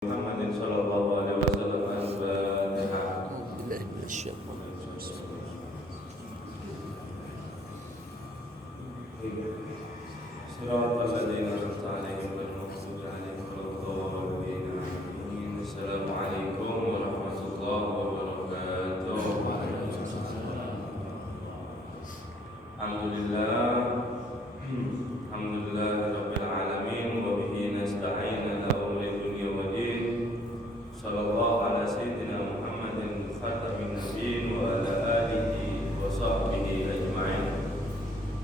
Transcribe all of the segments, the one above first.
Muhammadin sallallahu alaihi wasallam al-Fatihah. بالله من الشيطان Siratal ladzina an'amta 'alaihim ghairil maghdubi 'alaihim waladdallin. Amin. Assalamualaikum warahmatullahi wabarakatuh. Alhamdulillah. Alhamdulillahirabbil alamin wa bihi nasta'in ala umuri dunya waddin. Sallallahu ala sayyidina Muhammadin khatamin nabiyyin wa ala alihi wa sahbihi ajma'in.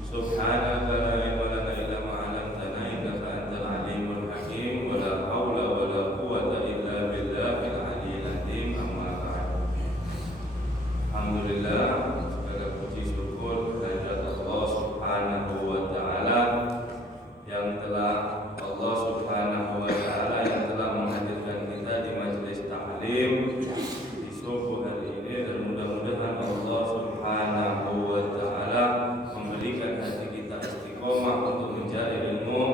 Subhanaka la ilma lana illa ma 'allamtana innaka antal alimul hakim wa la haula wa la quwwata illa billahil aliyyil azim. Amma ba'd. Alhamdulillah, segala puji syukur kehadirat Allah Subhanahu wa taala yang telah menghadirkan kita di majelis taklim di subuh hari ini, dan mudah-mudahan Allah Subhanahu wa taala memberikan hati kita istiqomah untuk mencari ilmu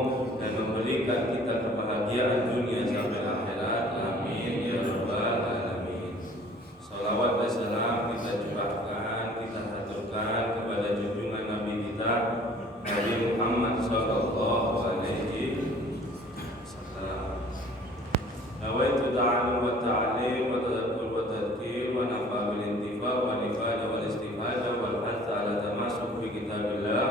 dan memberikan kita kebahagiaan dunia sampai akhirat. Amin ya rabbal alamin. Salawat dan salam kita curahkan, kita haturkan kepada junjungan Nabi kita Nabi Muhammad sallallahu alaihi wasallam. Nawaitu ta'allum wa ta'lim wa tadabur wa tadhkir wa nafa bil intifa wa ifada wal istifada wal hatta ala tamasuk bi kitabillah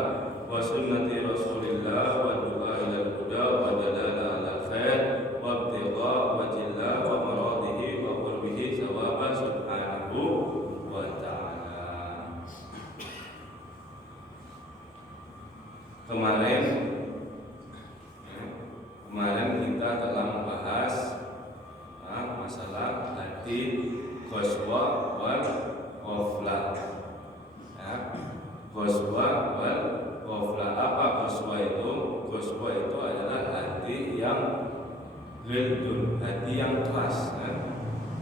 wa sunnati rasulillah wa du'a ila al-huda wa dalala ala khair wa ibtigha wajillah wa maradihi wa qurbihi sawaba subhanahu wa ta'ala. Kemarin kita telah membahas masalah hati ghuswa wal ghaflah. Ghuswa wal ghaflah. Apa ghuswa itu? Ghuswa itu adalah hati yang ghildun, hati yang keras,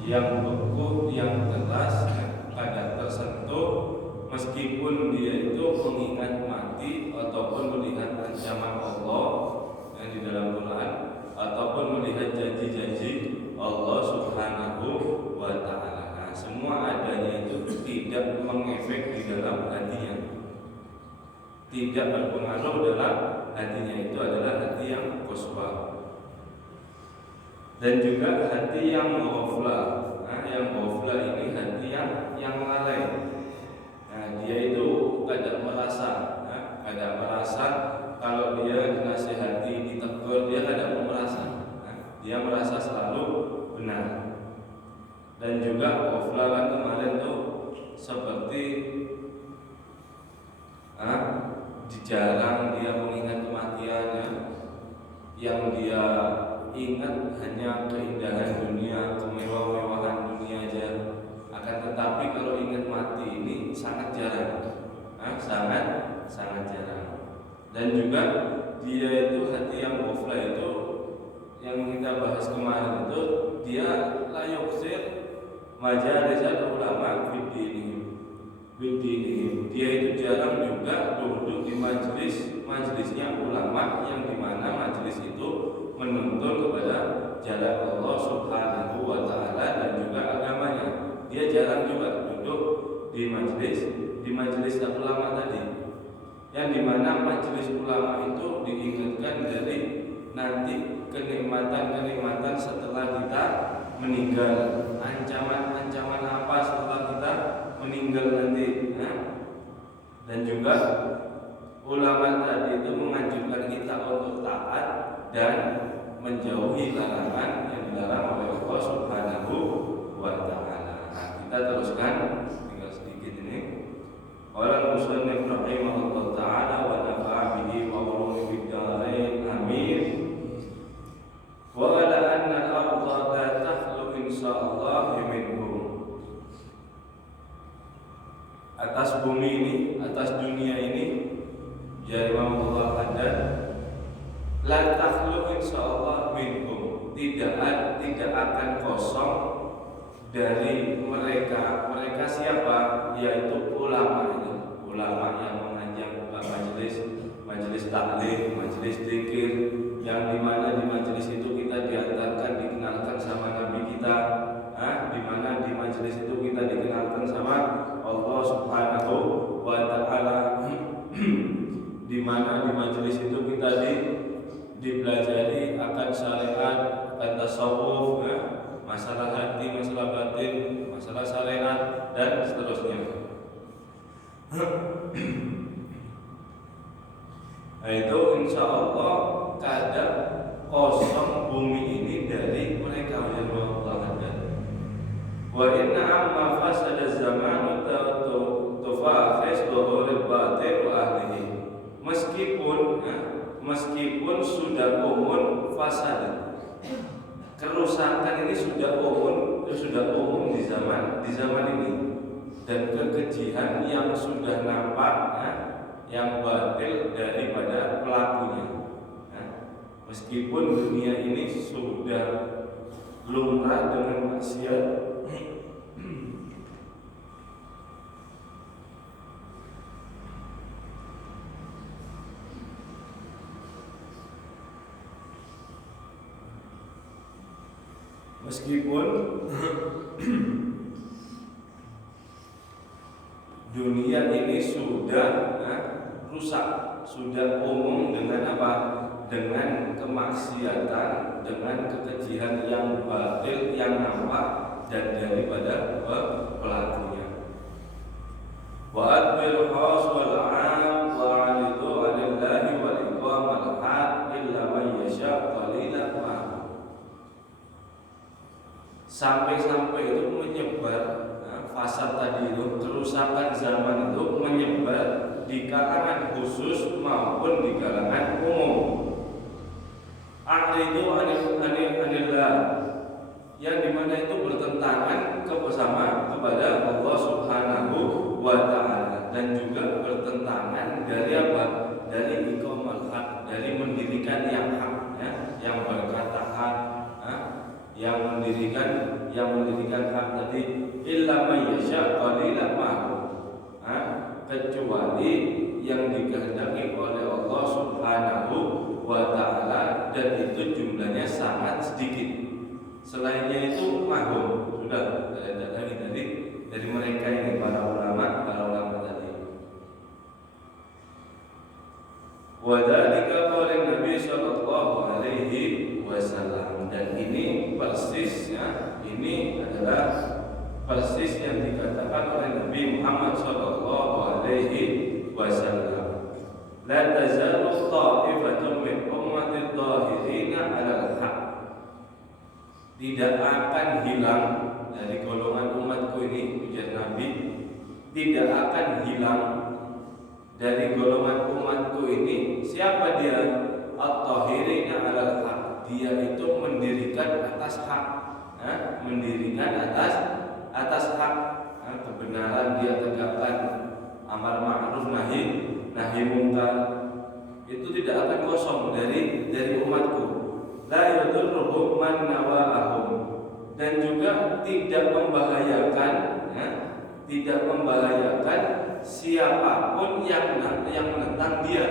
yang beku, yang keras, pada tersentuh meskipun dia itu mengingat mati ataupun melihat ancaman Allah yang di dalam Quran ataupun melihat janji-janji Allah Subhanahu wa ta'ala. Nah, semua adanya itu tidak mengefek di dalam hatinya, tidak berpengaruh dalam hatinya. Itu adalah hati yang qaswa. Dan juga hati yang ghaflah. Nah, yang ghaflah ini hati yang lalai. Nah, dia itu kadang merasa, kalau dia dinasihati, ditegur, dia kadang merasa. Dia merasa selalu benar. Dan juga ghaflah kan kemarin tuh seperti jarang dia mengingat kematiannya. Yang dia ingat hanya keindahan dunia, kemewah-mewahan dunia aja. Akan tetapi kalau ingat mati ini sangat jarang, sangat jarang. Dan juga dia itu hati yang ghaflah itu, yang kita bahas kemarin itu, dia la yuksir majalis ulama bidinihim. Dia itu jarang juga duduk di majelisnya ulama, yang dimana majelis itu menuntun kepada jalan Allah Subhanahu wa ta'ala dan juga agamanya. Dia jarang juga duduk di majelis ulama tadi, yang dimana majelis ulama itu diingatkan dari nanti kenikmatan setelah kita meninggal. Ancaman apa setelah kita meninggal nanti. Dan juga ulama tadi itu menganjurkan kita untuk taat dan menjauhi larangan yang dilarang oleh Allah Subhanahu wa ta'ala. Nah, kita teruskan, tinggal sedikit ini. Qala musannif rahimahullah ta'ala wa nafa'a bihi wa ulumi fid dharain. Amin. Wa ala anna al-ardha la takhlu insyaallah minhum. Atas bumi ini, atas dunia ini, ya Imam Allah Haddad, la takhlu insyaallah minhum, tidak akan kosong dari mereka. Mereka siapa? Yaitu ulama itu, ulama yang mengajak majelis taklim, majelis zikir, yang dimana di majelis itu kita diantarkan, dikenalkan sama Nabi kita, di mana di majelis itu kita dikenalkan sama Allah Subhanahu wa Ta'ala, di mana di majelis itu kita dipelajari akan syariat, akan tasawuf, masalah hati, masalah batin, masalah syariat dan seterusnya. Nah, itu insya Allah kadang kosong bumi ini dari mereka yang Allah ada. Wa inna amma fasada zaman tufakhis dhuhuril batil wa ahlihi. Meskipun sudah umum fasad, kerusakan ini sudah umum di zaman ini, dan kekejian yang sudah nampak, yang batil daripada pelakunya. Meskipun dunia ini sudah lumrah dengan maksiat, meskipun dunia ini sudah rusak, sudah umum dengan apa? Dengan kemaksiatan, dengan kekejian yang batil, yang nampak dan daripada pelakunya. Wa adbil khas wal 'am wa 'alidu 'alillahi wa iqamal had illa man yasha qalilan ma. Sampai-sampai itu menyebar, fasad tadi itu, kerusakan zaman itu menyebar di kalangan khusus maupun di kalangan umum. A'ridu 'anillah, yang dimana itu bertentangan kepada Allah Subhanahu wa Ta'ala, dan juga bertentangan dari apa? Dari iqamal haq, dari mendirikan yang hak, yang berkata hak, yang mendirikan hak tadi. Illa may yasha qalilan ma'hu, kecuali yang dikehendaki oleh Allah Subhanahu wa Ta'ala, dan itu jumlahnya sangat sedikit. Selainnya itu mahum, sudah tidak lagi dari mereka ini, para ulama tadi. Wa dzalika qaulun Nabi sallallahu alaihi wasallam, dan ini persisnya, ini adalah persis yang dikatakan oleh Nabi Muhammad sallallahu alaihi wasallam. La tazalu ta'ifatun min ummatil dhahirina 'alal haq. Tidak akan hilang dari golongan umatku ini, ujar Nabi, tidak akan hilang dari golongan umatku ini. Siapa dia? At-tahirina 'alal haq. Dia itu mendirikan atas hak, mendirikan atas hak, kebenaran dia tegakkan, amar ma'ruf nahi mungkar. Itu tidak akan kosong dari umatku. La yadurruhum man nawa'ahum, dan juga tidak membahayakan siapapun yang menentang dia.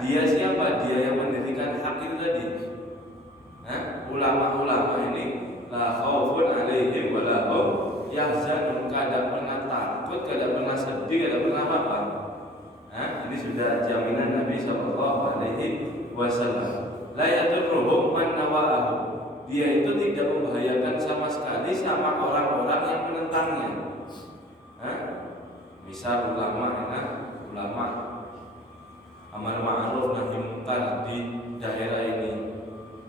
Dia siapa? Dia yang mendirikan hak itu tadi. Ulama-ulama ini la khaufun 'alaihim wa la hum yahzanun, kada pernah takut, kada pernah sedih, kada pernah apa. Ini sudah jaminan Nabi sallallahu alaihi wasallam. La yadurruhum man nawa'ahum. Dia itu tidak membahayakan sama sekali sama orang-orang yang menentangnya. Misal ulama amar ma'ruf nahi munkar di daerah ini,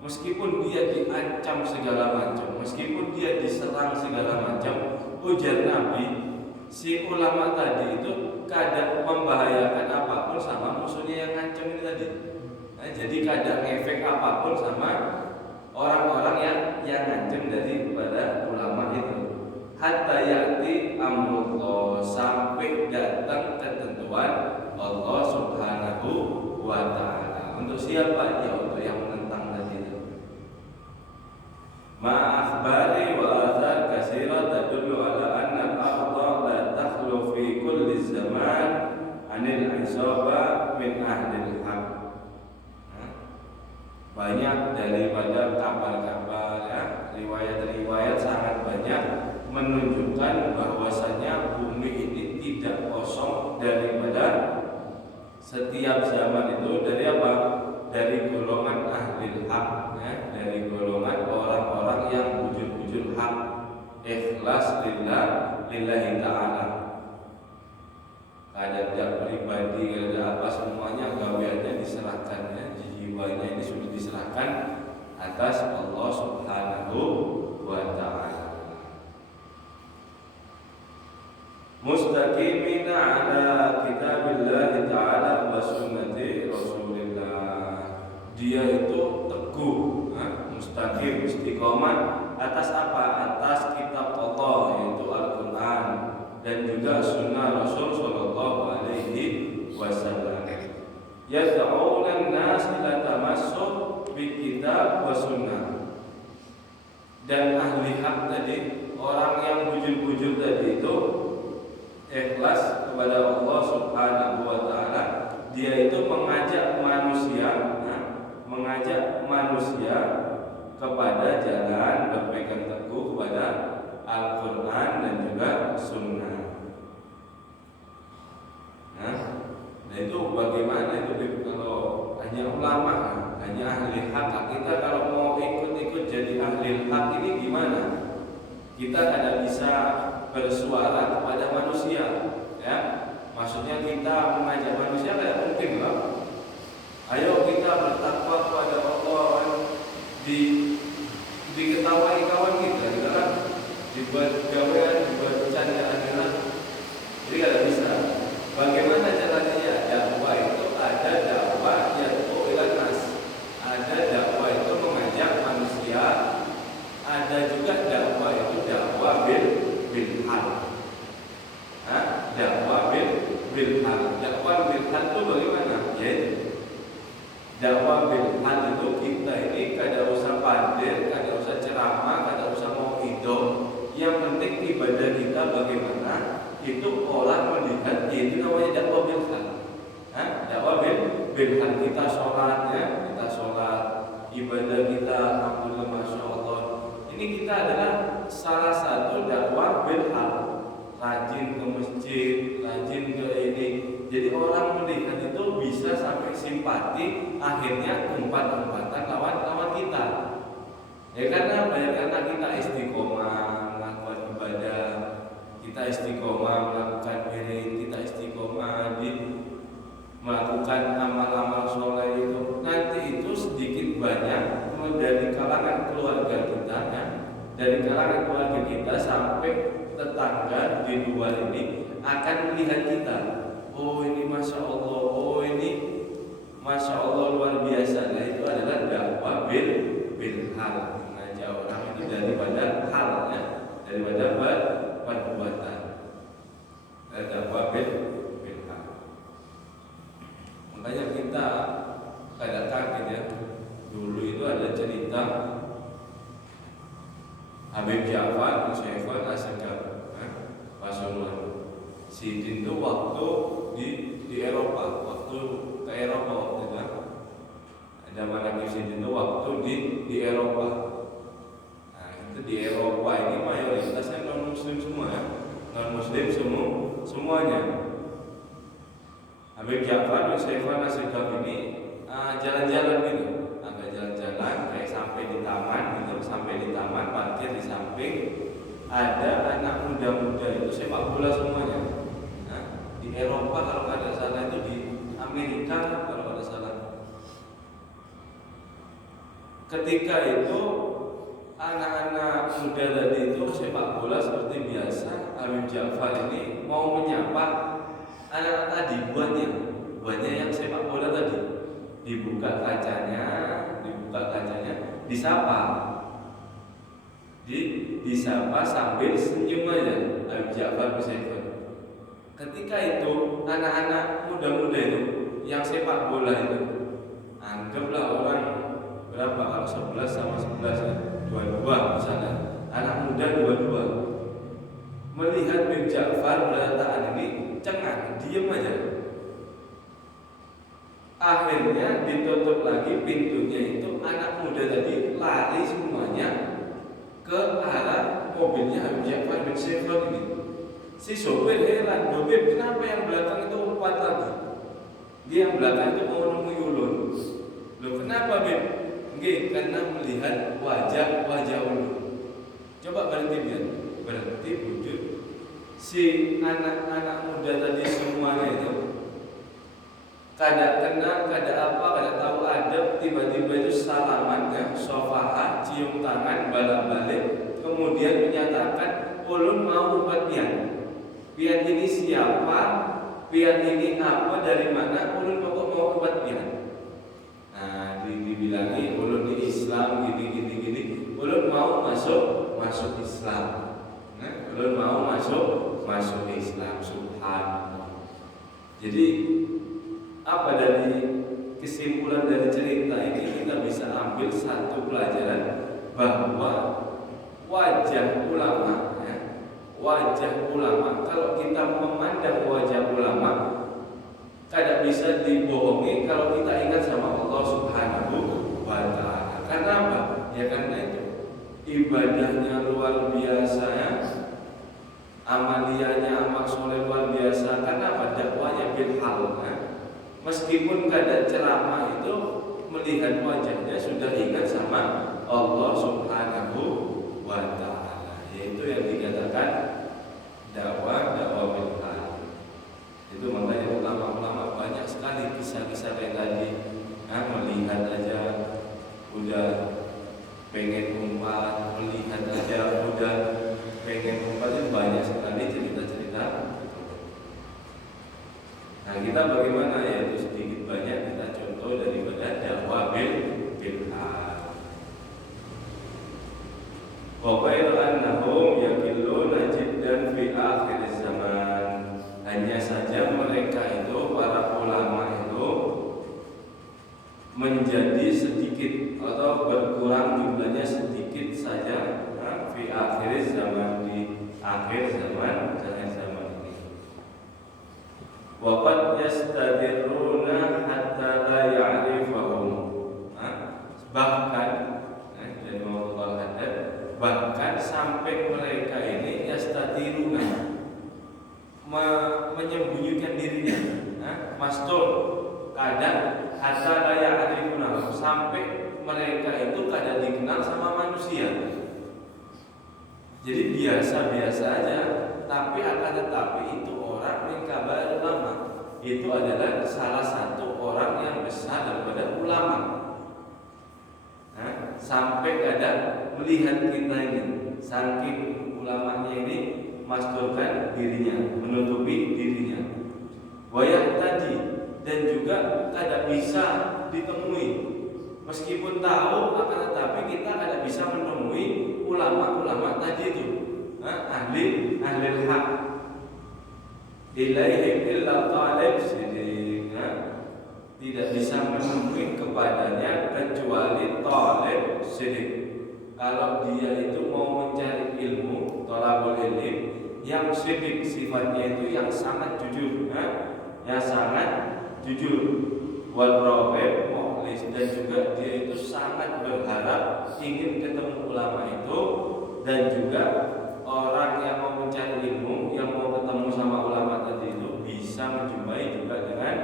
meskipun dia diancam segala macam, meskipun dia diserang segala macam, ujar Nabi, si ulama tadi itu kadang membahayakan apapun sama musuhnya yang ngancam ini tadi. Jadi kadang efek apapun sama orang-orang yang ngancam daripada ulama itu. Hatta ya'ti amrullah, sampai datang ketentuan Allah Subhanahu wa Ta'ala. Untuk siapa? Ya untuk yang menentang tadi itu. Ma'akhbari wa athar katsira tadullu ala anna al-ardha la takhlu fi kulli zaman anil isaba min ahlil haq. Banyak daripada kabar-kabar, riwayat-riwayat sangat banyak menunjukkan bahwasanya bumi ini tidak kosong daripada setiap zaman itu dari apa? Dari golongan ahli hak, ya, dari golongan orang-orang yang bujur-bujur hak, ikhlas lillahi ta'ala. Ada pribadi, ada apa, semuanya gaweannya diserahkan, ya, jiwanya ini sudah diserahkan atas Allah Subhanahu wa ta'ala. Mustaqimina ala kitabillahi ta'ala wa sunnati rasulillah. Dia itu teguh, mustaqim, istiqomah atas apa? Atas kitab Allah, yaitu Al-Quran, dan juga sunnah Rasul sallallahu alaihi wasallam. Yad'una an-nas ila tamassuk bi kitab wa sunnah. Dan ahli hak tadi, orang yang bujur-bujur tadi itu ikhlas kepada Allah Subhanahu wa ta'ala. Dia itu mengajak manusia kepada jalan berpegang teguh kepada Al-Quran dan juga Sunnah. Nah itu bagaimana itu kalau hanya ulama, hanya ahli hak, kita kalau mau ikut-ikut jadi ahli hak ini gimana? Kita tidak bisa bersuara kepada manusia, ya. Maksudnya kita mengajak manusia tidak mungkin lah. Ayo kita bertakwa kepada Allah, diketawai kawan kita kan, dibuat gawean, dibuat candaan kan. Jadi tidak bisa. Bagaimana caranya? Dakwah itu ada dakwah yaitu ilan nas, ada dakwah itu mengajak manusia, ada juga dakwah itu dakwah bil hal. Dakwah bil hal. Dakwah bil hal itu bagaimana? Yaitu dakwah bil hal itu kita ini kada usah padir, kada usah ceramah, kada usah mau hidup. Yang penting ibadah kita bagaimana? Itu orang melihat, itu namanya dakwah bil hal. Dakwah bil hal, kita sholatnya, kita sholat, ibadah kita, alhamdulillah, masya Allah. Ini kita adalah salah satu dakwah bil hal. Rajin ke masjid, rajin ke ini. Jadi orang melihat itu bisa sampai simpati, akhirnya empat-empatan lawan kita. Ya karena kita istiqomah melakukan ibadah, kita istiqomah melakukan wirid, kita istiqomah di melakukan amal-amal soleh itu. Nanti itu sedikit banyak dari kalangan keluarga kita, ya, dari kalangan keluarga kita sampai tetangga di luar ini akan melihat kita. Oh ini masya Allah, oh ini masya Allah luar biasa. Nah itu adalah dakwah bil hal, mengajak orang itu daripada halnya, daripada perbuatan. Dakwah bil hal. Makanya kita kadang kaget ya. Dulu itu ada cerita Habib Ja'far Syekhul Asghar Rasulullah. Sidin itu waktu di Eropa, waktu ke Eropa waktu itu. Ada mana Sidin itu waktu di Eropa. Nah, itu di Eropa ini mayoritasnya non muslim semua, ya. Non muslim semuanya. Habib Ja'far Syekhul Asghar ini jalan-jalan gitu. Agak jalan-jalan kayak sampai di taman gitu, sampai di taman parkir di samping ada anak muda-muda itu sepak bola semuanya. Nah, di Eropa kalau ada salah itu, di Amerika kalau ada salah. Ketika itu anak-anak muda tadi itu sepak bola seperti biasa. Habib Ja'far ini mau menyapa anak-anak tadi, buahnya yang sepak bola tadi. Dibuka kacanya, disapa. Disapa sambil senyum aja Habib Ja'far Syekhul. Ketika itu anak-anak muda-muda itu yang sepak bola itu, anggaplah orang berapa, kalau 11 sama 11 ya, 22 misalnya, anak muda 22 melihat Habib Ja'far berdatangan ini cengang, diem aja. Akhirnya ditutup lagi pintunya itu, anak muda tadi lari semuanya ke Syekhon ini. Si sopir heran, Dobir kenapa yang belakang itu umpat lagi? Dia yang belakang itu mau nemui ulun. Loh kenapa Beb? Nggih, karena melihat wajah ulun. Coba berhenti lihat, berhenti wujud si anak-anak muda tadi semuanya itu. Kada kenal, kada apa, kada tahu adab, tiba-tiba itu salaman ya, sofaha, cium tangan, balik-balik, kemudian menyatakan ulun mau umpat pian. Pian ini siapa? Pian ini apa? Dari mana? Ulun pokok mau umpat pian. Nah, dibilangi ulun di Islam gini. Ulun mau masuk Islam. Nah, ulun mau masuk Islam. Subhanallah. Jadi apa dari kesimpulan dari cerita ini kita bisa ambil satu pelajaran bahwa wajah ulama kalau kita memandang wajah ulama kada bisa dibohongi kalau kita ingat sama Allah Subhanahu wa ta'ala. Karena apa? Ya karena itu ibadahnya luar biasa ya. Amaliyahnya amal soleh luar biasa. Karena apa? Dakwanya bil hal ya. Meskipun kada ceramah itu melihat wajahnya sudah ingat sama Allah Subhanahu wa ta'ala. Yaitu yang dikatakan dakwah bil hal. Itu makanya ulama-ulama banyak sekali kisah-kisah kayak tadi. Melihat aja udah pengen umpat, melihat aja udah pengen umpat, itu banyak sekali cerita-cerita. Nah kita bagaimana ya, itu sedikit banyak kita contoh daripada dakwah bil hal. Wa ghairu annahum yakilluna jiddan fi akhir zaman. Hanya saja mereka itu para ulama itu menjadi sedikit atau berkurang jumlahnya sedikit saja fi akhir zaman, di akhir zaman ini. Waqad yastadiruna hatta la ya'rifahum. Bahkan sampai mereka ini yastadiruna menyembunyikan dirinya. Mastur kadang hatta la ya'rifuna, sampai mereka itu kadang dikenal sama manusia. Jadi biasa-biasa aja, tapi akan tetapi itu orang min kabar ulama. Itu adalah salah satu orang yang besar daripada ulama. Sampai kadang melihat kita ini, saking ulamanya ini masturkan dirinya, menutupi dirinya. Wayah tadi dan juga kada bisa ditemui. Meskipun tahu, akan tetapi kita kada bisa menemui ulama-ulama tadi itu, ahli hak. Ilaihim illa talib sidik, tidak bisa menemui kepadanya kecuali talib sidik. Kalau dia itu mau mencari ilmu, thalabul ilmi yang sidik, sifatnya itu yang sangat jujur, yang sangat jujur. Wal rabbih mukhlis, dan juga dia itu sangat berharap ingin ketemu ulama itu, dan juga orang yang mau mencari ilmu, yang mau ketemu sama ulama tadi itu bisa menjumpai juga dengan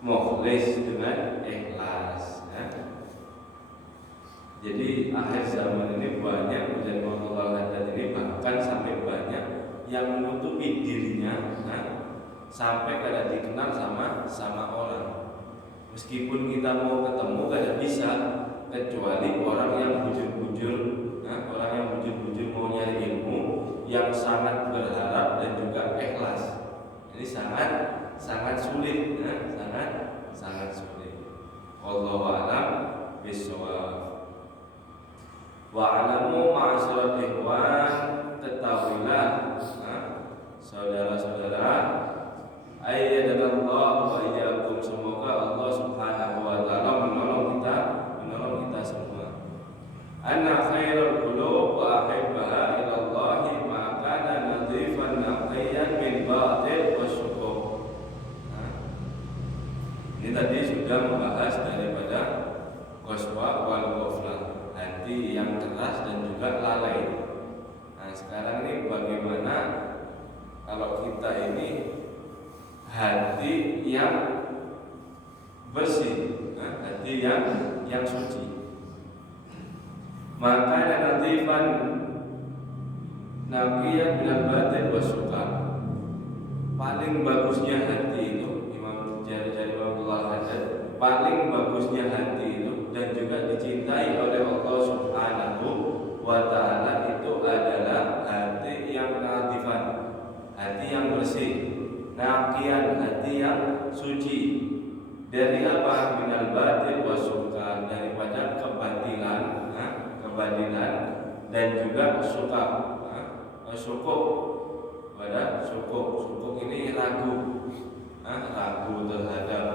mukhlis, dengan ikhlas. Jadi akhir zaman ini banyak dan Allah ini bahkan sampai banyak yang menutupi dirinya, sampai kada dikenal sama orang. Meskipun kita mau ketemu kada bisa, kecuali orang yang bujur-bujur, orang yang bujur-bujur mau nyari ilmu, yang sangat berharap dan juga ikhlas. Ini sangat sulit, sangat sulit. Wallahu a'lam bishawab. Wa'alamu ma'asyiral ikhwan, ketahuilah saudara-saudara, ayyadallahu wa iyyakum, semoga Allah Subhanahu wa ta'ala menolong kita semua. Anna khairul qulub wa ahibbaha ila Allah ma kana nadhifan naqiyan min batil wa syukur. Ini tadi sudah membahas daripada qaswa wal ghaflah, hati yang keras dan juga lalai. sekarang ini bagaimana kalau kita ini hati yang bersih, hati yang suci. Maka natifan naqiyan minal batin wasuka. Paling bagusnya hati itu Imam Jari Rahimahullah Haddad, paling bagusnya hati itu dan juga dicintai oleh Allah Subhanahu wa ta'ala itu adalah hati yang natifan, hati yang bersih, naqiyan, hati yang suci. Dari apa? Minal batin wasuka, daripada kebatilan, dan juga suka, sukuk. Pada sukuk ini ragu, ragu terhadap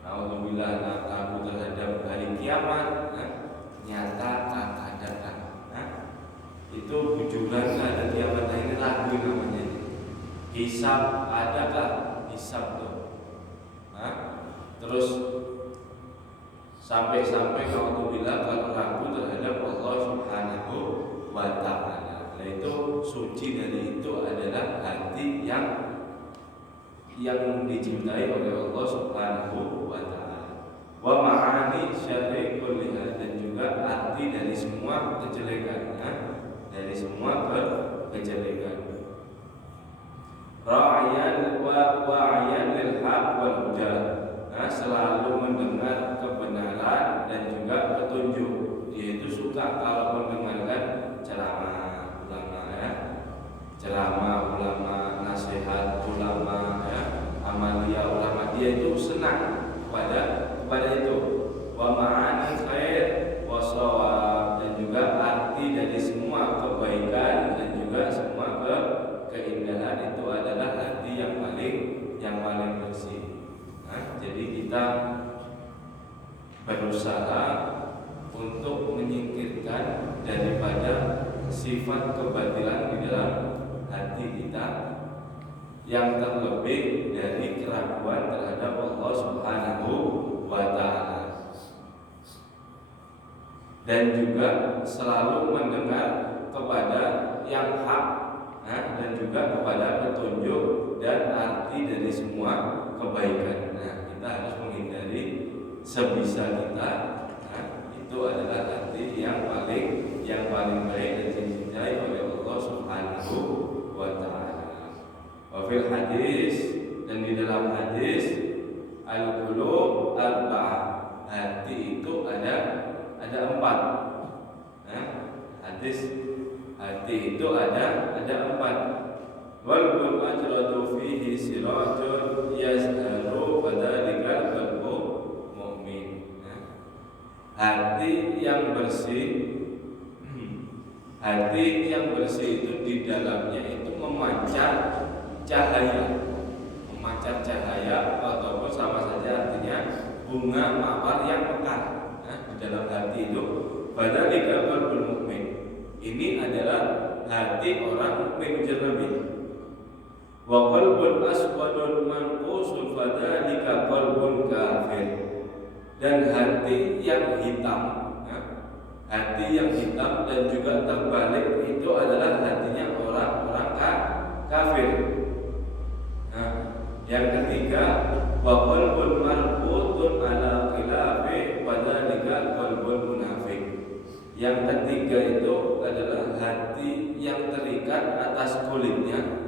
alhamdulillah, ragu terhadap hari kiamat, nyata akan datang. Itu bujuran ada kiamat, ini ragu namanya. Hisab adakah? Hisab tuh. Terus sampai alhamdulillah kalau ragu terhadap Allah Subhanahu wa ta'ala. Nah, itu suci dari itu adalah hati yang dicintai oleh Allah Subhanahu wa ta'ala. Wa ma'ani syarri kulliha, dan juga arti dari semua kejelekan, dari semua kejelekan. Ra'yan wa wa'yan lil haq wal huda, selalu mendengar kebenaran dan juga petunjuk. Dia itu suka kalau mendengarkan ceramah ulama, nasihat ulama, amalia ulama. Dia itu senang kepada itu. Wa ma'ani khair wa shawab, dan juga arti dari semua kebaikan dan juga semua keindahan itu adalah hati yang paling bersih. Jadi kita berusaha untuk menyingkirkan daripada sifat kebatilan di dalam hati kita, yang terlebih dari keraguan terhadap Allah Subhanahu wa ta'ala, dan juga selalu mendengar kepada yang hak, dan juga kepada petunjuk dan arti dari semua kebaikan. Kita harus menghindari sebisa kita. Itu adalah hati yang paling baik dan dicintai oleh Allah Subhanahu wa ta'ala. Wa fil hadis, dan di dalam hadis, al-qulub arba'ah, hati itu ada 4. Hati itu ada 4. Wal ajratu fihi sirajun yazharu fadzalikal qalbu mu'min. Hati yang bersih itu di dalamnya itu memancar cahaya, ataupun sama saja artinya bunga mawar yang mekar. Di dalam hati itu fadzalikal qalbul mu'min. Ini adalah hati orang mukmin jernih. Wa qalbun aswadun manqusul fadzalika qalbun kafir. Dan hati yang hitam dan juga terbalik itu adalah hatinya orang-orang kafir. Yang ketiga, wa qalbun marqutun ala khilafi fadzalika qalbun munafik. Yang ketiga itu adalah hati yang terikat atas kulitnya.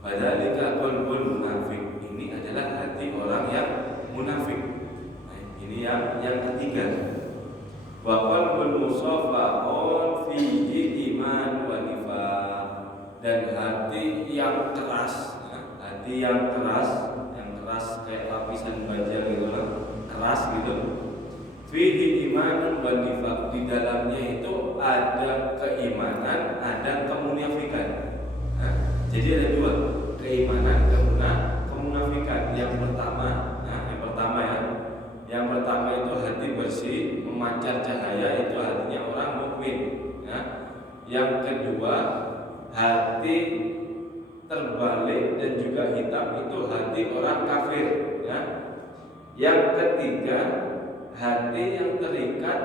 Fadzalika qalbun munafik. Ini adalah hati orang yang munafik. Ini yang ketiga. Wa qalbul musaffahun fihi iman wa nifaq. Dan hati yang keras, yang keras kayak lapisan baja gitu lah, keras gitu. Fihi iman wa nifaq, di dalamnya itu ada keimanan, ada kemunafikan. Jadi ada 2, keimanan, kemunafikan. Yang pertama itu hati bersih, memancar cahaya, itu hatinya orang mukmin. Yang kedua, hati terbalik dan juga hitam, itu hati orang kafir. Yang ketiga, hati yang terikat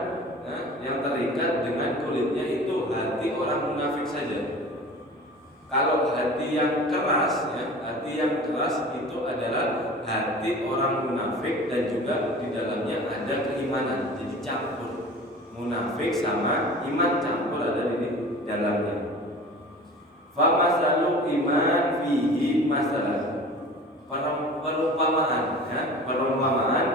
dengan kulitnya, itu hati orang munafik saja. hati yang keras ya, hati yang keras itu adalah hati orang munafik dan juga di dalamnya ada keimanan, jadi campur. Munafik sama iman campur ada di dalamnya. Fa masalul iman fihi masalah. Perumpamaan ya, perumpamaan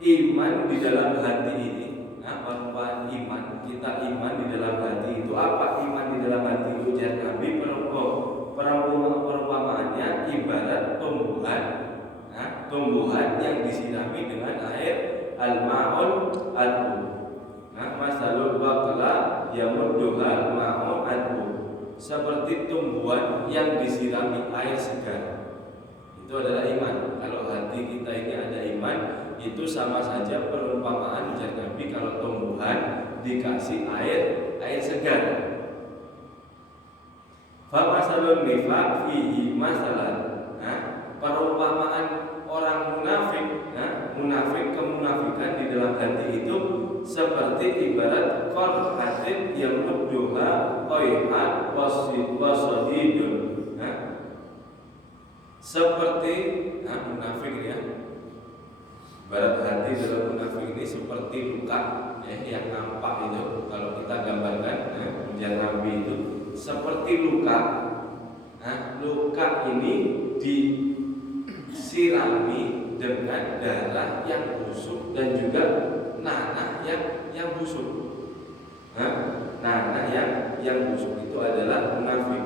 iman di dalam hati ini. Nah, perumpamaan iman, kita iman di dalam hati itu apa? Iman di dalam hati itu ujar Nabi perumpamaannya ibarat tumbuhan, nah, tumbuhan yang disirami dengan air al-ma'ul adbu. Nah, masalul baqla yamudduha ma'ul adbu. Seperti tumbuhan yang disirami air segar. Itu adalah iman. Kalau hati kita ini ada iman, itu sama saja perumpamaan ujar Nabi kalau tumbuhan dikasih air segar. Fa masalun nifaq fihi masalah. Nah, perumpamaan orang munafik, nah, munafik kemunafikan di dalam hati itu seperti ibarat qalhatin yang mudduha qayhan wasadidun. Nah, seperti munafik ya. Ibarat hati dalam munafik ini seperti luka yang nampak itu. Kalau kita gambarkan ujar Nabi itu seperti luka. Nah, luka ini disirami dengan darah yang busuk dan juga nanah yang busuk. Nanah yang busuk itu adalah munafik.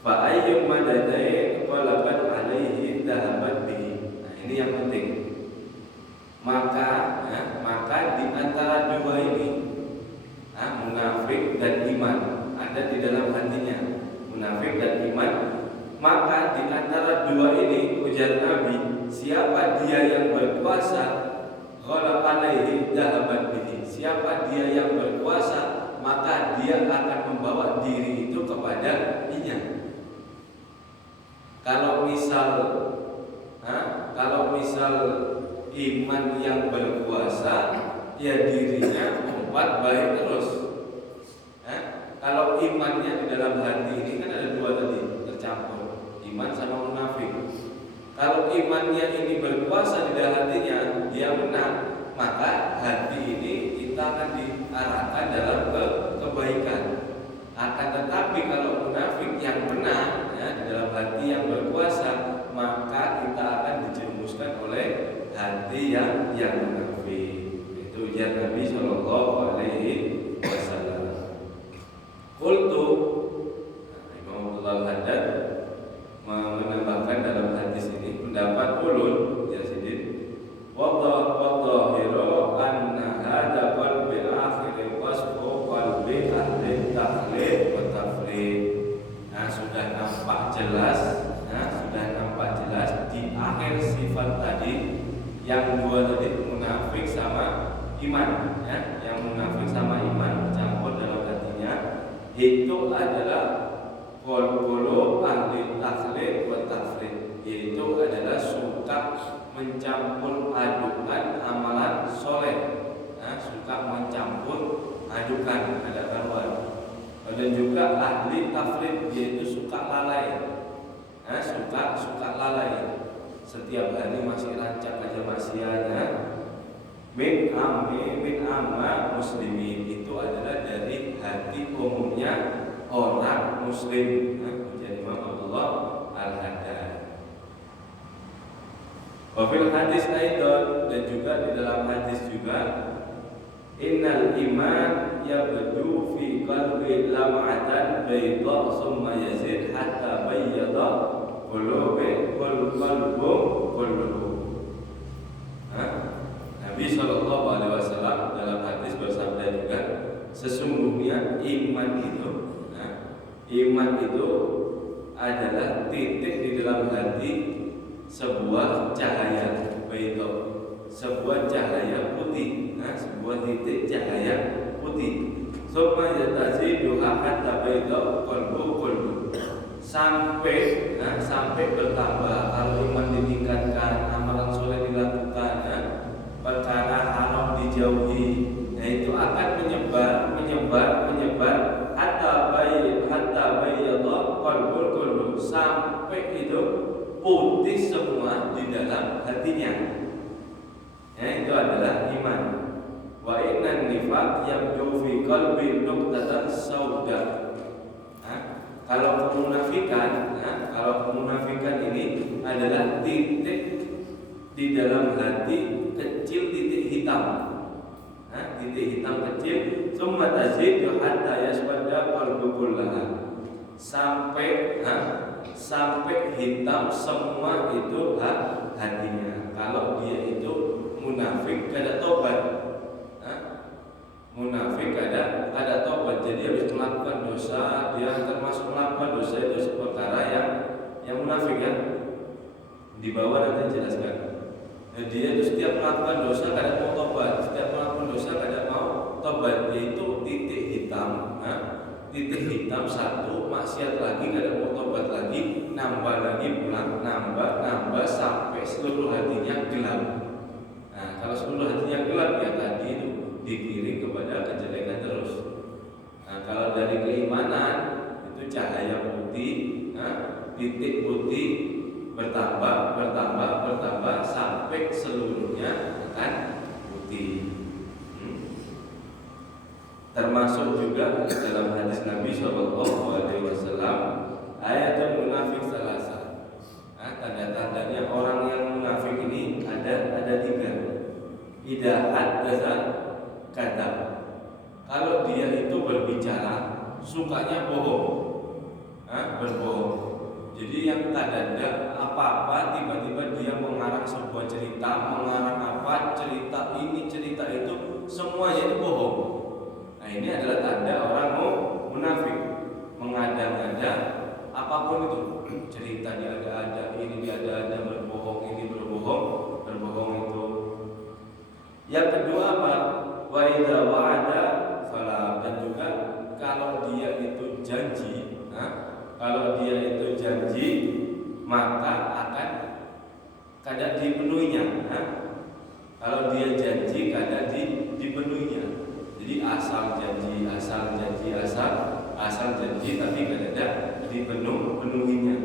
Fa ayyum madadain qalabat alaihi dhahabat bihi. Nah, ini yang penting. Maka di antara dua ini, munafik dan iman ada di dalam hatinya. Munafik dan iman, maka di antara dua ini ujar Nabi, siapa dia yang berkuasa, ghalab alaihi dhahabat bihi. Siapa dia yang berkuasa, maka dia akan membawa diri itu kepada inya. Kalau misal iman yang berkuasa, ya dirinya membuat baik terus. Kalau imannya di dalam hati ini kan ada dua tadi tercampur, iman sama munafik. Kalau imannya ini berkuasa di dalam hatinya, dia menang, maka hati ini kita akan diarahkan dalam kebaikan. Akan tetapi kalau munafik yang menang di dalam hati yang berkuasa, maka kita akan dijerumuskan oleh hati yang munafik. Itu ujar Nabi Shallallahu Alaihi Wasallam. Qultu, Imam Abdullah Haddad menambahkan dalam hadis ini pendapat ulun ya sidin wadhahiru anna hadza qalbi akhir wasfu qalbi ahli taklid wa tafrid. Nah, sudah nampak jelas di akhir sifat tadi yang dua tadi, munafik sama iman ya, yang munafik sama iman campur dalam hatinya itu adalah qul ahli taklid wa tafrid, yaitu adalah suka mencampur adukan amalan soleh, suka mencampur adukan ada karuan. Dan juga ahli tafrid, yaitu suka lalai, suka lalai, setiap hari masih rancak aja maksiatnya. Min amma muslimin, itu adalah dari hati umumnya orang muslim. Jadi Imam Abdullah Al-Haddad. Wafil hadis aidan, dan juga di dalam hadis juga, innal iman yabdu fi qalbi lam'atan bayda summa yazid hatta bayyada qulubi qalbu kulluhu. Nabi Shallallahu Alaihi Wasallam dalam hadis bersabda juga, sesungguhnya iman itu adalah titik di dalam hati sebuah cahaya bayda, sebuah cahaya putih, sebuah titik cahaya putih. Summa yataziduha hatta bayda qalbu kullu. Sampai bertambah. Kalau iman ditingkatkan, amalan soleh dilakukan, perkara haram dijauhi, nah itu akan menyebar hatta bayyadha qalbul kullu, yusammi nuqtatan sauda. Kalau kemunafikan ini adalah titik di dalam hati kecil, titik hitam. Titik hitam kecil, summa tazidu hatta yaswadda qalbu kullaha. Sampai hitam semua itu hatinya. Kalau dia itu munafik kada tobat. Munafik kada tobat. Jadi habis melakukan dosa, dia termasuk melakukan dosa itu perkara yang munafik kan. Di bawah nanti jelaskan. Dia itu setiap melakukan dosa kada mau tobat, setiap melakukan dosa kada mau tobat. Yaitu titik hitam. Titik hitam satu, maksiat lagi kada mau tobat lagi, nambah lagi pulang, nambah sampai seluruh hatinya gelap. Kalau seluruh hatinya gelap ya tadi itu digiring kepada kejelekan terus. Kalau dari keimanan itu cahaya putih, titik putih bertambah sampai seluruhnya akan putih. Termasuk juga dalam hadis Nabi SAW, ayatul munafik salasa. Tanda-tandanya orang yang munafik ini ada 3. Idza haddatsa kadzab. Kalau dia itu berbicara sukanya bohong, berbohong. Jadi yang kadang apa-apa tiba-tiba dia mengarang sebuah cerita, mengarang apa cerita ini cerita itu semuanya itu bohong. Ini adalah tanda orang munafik, mengada-ngada apapun itu, cerita diada-ada, ini diada-ada, berbohong ini berbohong itu. Yang kedua apa? Wa idza wa'ada fala. Dan juga kalau dia itu janji, maka akan kada dipenuhinya. Kalau dia janji kada dipenuhinya. Jadi asal janji tapi kada dipenuhinya.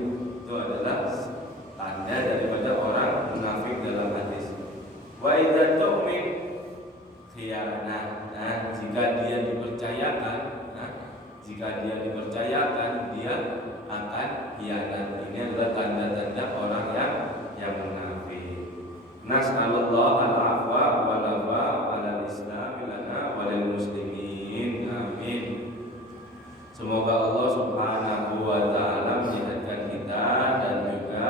Itu adalah tanda daripada orang munafik dalam hadis. Wa idza tu'min khiyanah. Jika dia dipercayakan, dia akan khianat. Ini adalah tanda-tanda orang yang munafik. Nas'alullah al-afwa wal afa ala islam lana wa lil muslimin. Amin. Semoga Allah Subhanahu wa taala menjadikan kita dan juga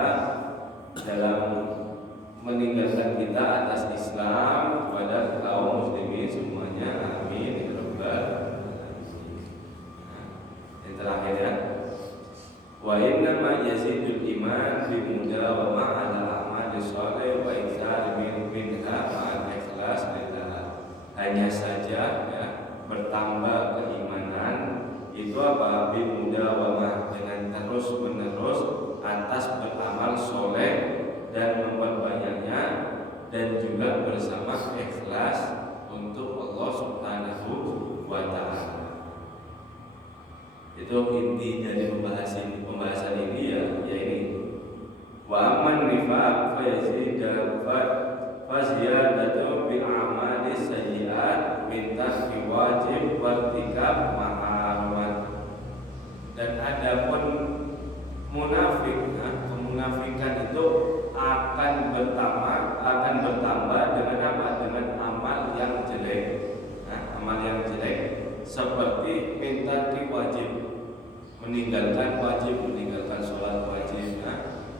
dalam meninggalkan kita atas Islam kepada kaum muslimin semuanya. Amin. Yang terakhir ya. Wa inna ma yazidul iman bi mudawamah ala amal shalih wa iktsar minha ma'al ikhlas lillah. Hanya saja ya, bertambah keimanan itu apa? Bi mudawamah, dengan terus-menerus atas beramal soleh dan memperbanyaknya, dan juga bersama ikhlas untuk Allah Subhanahu wa taala. Itu inti dari pembahasan ini ya ini. Wa amman nifaq fa yazida fa ziyadatu bi amali sayyi'at min tarki wajib wa tikab maharat. Dan adapun munafik, kemunafikan itu akan bertambah dengan apa? Dengan amal yang jelek. Amal yang jelek seperti minta wajib, meninggalkan wajib, meninggalkan sholat wajib,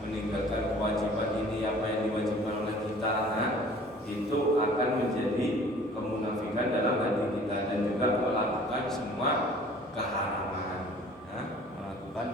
meninggalkan kewajiban ini apa yang diwajibkan oleh kita, itu akan menjadi kemunafikan dalam hati kita, dan juga melakukan semua keharaman, melakukan